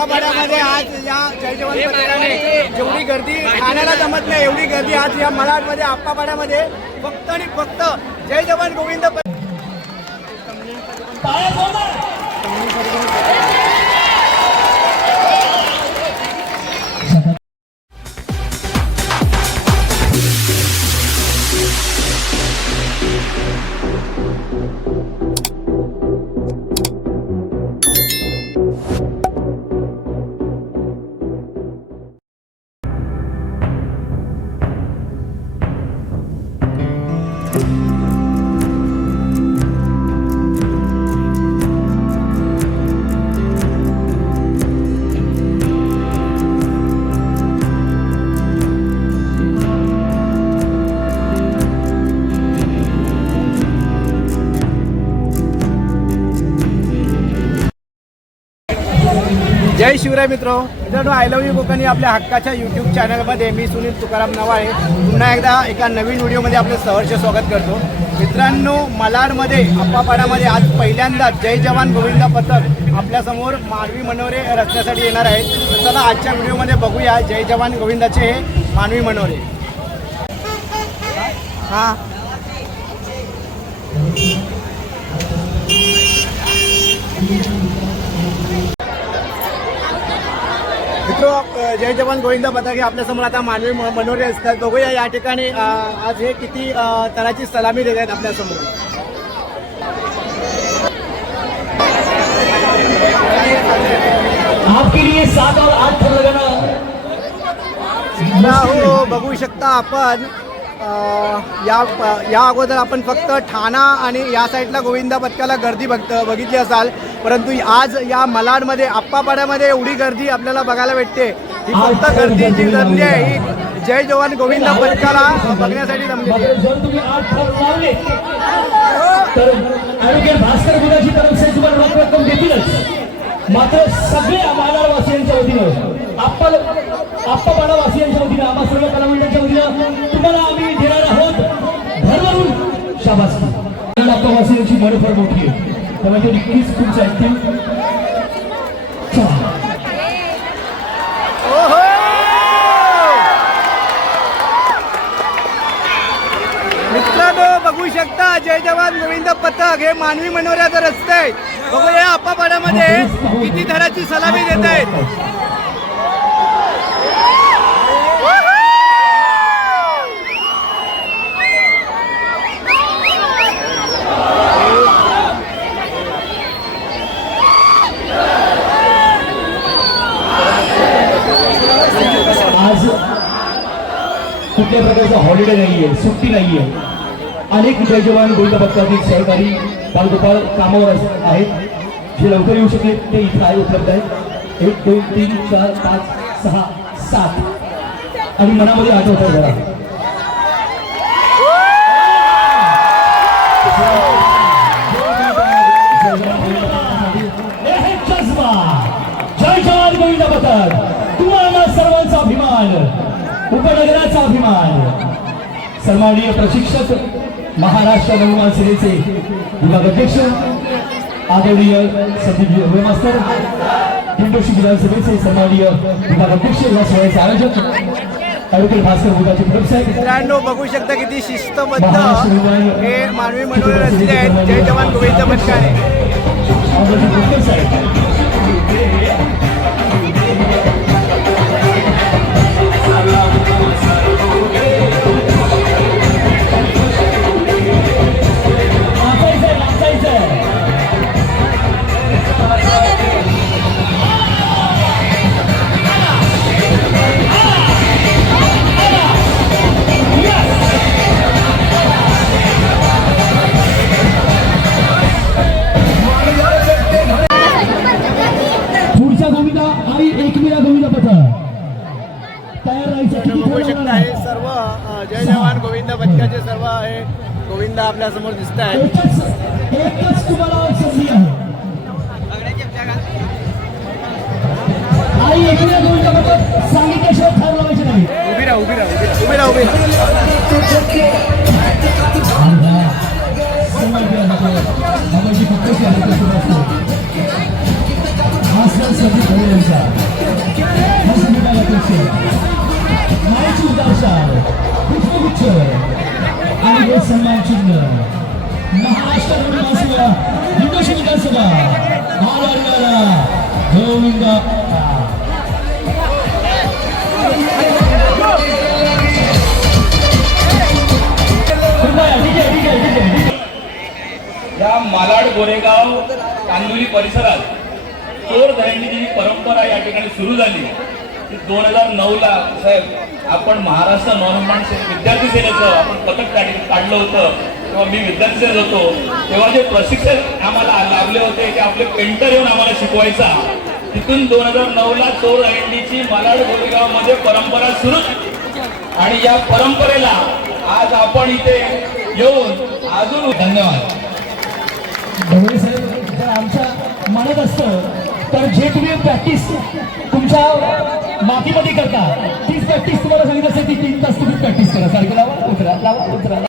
आप्पापाड्यामध्ये आज या जय जवान पथकाने जेवढी गर्दी ठाण्याला जमत नाही एवढी गर्दी आज या मलाडमध्ये आप्पापाड्यामध्ये फक्त आणि फक्त जय जवान गोविंद जय शिवराय मित्र. मित्रांनो आय लव्ह यू कोकणी आपल्या हक्काच्या यूट्यूब चॅनलमध्ये मी सुनील तुकाराम नवाळे. पुन्हा एकदा एका नवीन व्हिडिओमध्ये आपलं सहर्ष स्वागत करतो. मित्रांनो मलाडमध्ये अप्पापाड्यामध्ये आज पहिल्यांदा जय जवान गोविंदा पथक आपल्यासमोर मानवी मनोरे रचण्यासाठी येणार आहेत. चला आजच्या व्हिडिओमध्ये बघूया जय जवान गोविंदाचे हे मानवी मनोरे. हां मित्र जय जवान गोविंद पथक हे आपल्यासमोर आता मानवी मनोरे असतात बघूया या ठिकाणी आज हे किती तराची सलामी देत आहेत आपल्यासमोर आपके लिए सात और आठ थर लगाना। हो बघू शकता आपण या या अगोदर आपण फक्त ठाणा आणि या साईडला गोविंदा पथकाला गर्दी बघत बघितली असाल. परंतु आज या मलाडमध्ये आप्पापाड्यामध्ये एवढी गर्दी आपल्याला बघायला भेटते. ही फक्त गर्दीची गर्दी आहे. ही जय जवान गोविंदा पथकाला बघण्यासाठी जमलेली आहे. मात्र जर तुम्ही आठ थर लावले तर ॲडव्होकेट भास्कर गुणाची तरफ से तुम्हाला रोख रक्कम देतीलच. मात्र सगळ्या मालाडवासियांच्या वतीनं आप्पा आप्पापाडावासियांच्या वतीनं आम्हा सर्व कलावंतांच्या वतीनं तुम्हाला आम्ही देणार आहोत. भरभरून शाबासकी. आप्पावासियांची मन फार मोठी आहे. त्यामध्ये ऍक्टिव्ह चला. ओहो! मित्रांनो बघू शकता जय जवान गोविंद पथक हे मानवी मनोऱ्याचं रस्ते आहे. बघूया आप्पापाड्यामध्ये किती धडाची सलामी देत आहेत आज कुठल्या प्रकारचा हॉलिडे नाहीये सुट्टी नाहीये. अनेक जय जवान गोविंद पथकातील सहकारी बालगोपाळ कामावर आहेत. जे लवकर येऊ शकले ते इथे आहे उपलब्ध आहेत. एक दोन तीन चार पाच सहा सात. आणि मनामध्ये आठवत आहे जरा. उपनगराचा अभिमान. सन्माननीय प्रशिक्षक महाराष्ट्र नवमान सेनेचे विभाग अध्यक्ष आदरणीय संदीप मास्तर दिंडोशी विधानसभेचे सन्माननीय विभाग अध्यक्ष या सोहळ्याचे आयोजक ॲडव्होकेट भास्कर बुधाचे प्रमुख साहेब मित्रांनो बघू शकता किती शिस्तबद्ध हे मानवी मनोरे रस्ते आहेत. जय जवान गोविंद पथकाने सर्व जय जवान गोविंद पथकाचे सर्व हे गोविंद आपल्यासमोर दिसत आहेत आहे. उभी राहा उभी राहा उभी राहा. उभी राहा मालाडवाला गोविंद कृपया ठीक आहे या मालाड गोरेगाव कांदुली परिसरात चोर धरणीची जी परंपरा या ठिकाणी सुरू झाली. ती दोन हजार नऊला साहेब आपण महाराष्ट्र नवनिर्माण से विद्यार्थी सेनेचं आपण पथक काढलं होतं. किंवा मी विद्यार्थी होतो. तेव्हा जे प्रशिक्षण आम्हाला लाभले होते ते आपले पेंटर येऊन आम्हाला शिकवायचा. तिथून दोन हजार नऊला चोर धरणीची मालाड गोरेगावमध्ये परंपरा सुरू. आणि या परंपरेला आज आपण इथे येऊन अजून धन्यवाद. ढवळे साहेब जर आमच्या मनात असतं तर जे तुम्ही प्रॅक्टिस तुमच्या मातीमध्ये करता तीच प्रॅक्टिस तुम्हाला सांगितलं असेल ती तीन तास तुम्ही प्रॅक्टिस करा. सारखं लावा उतरा लावा उतरा.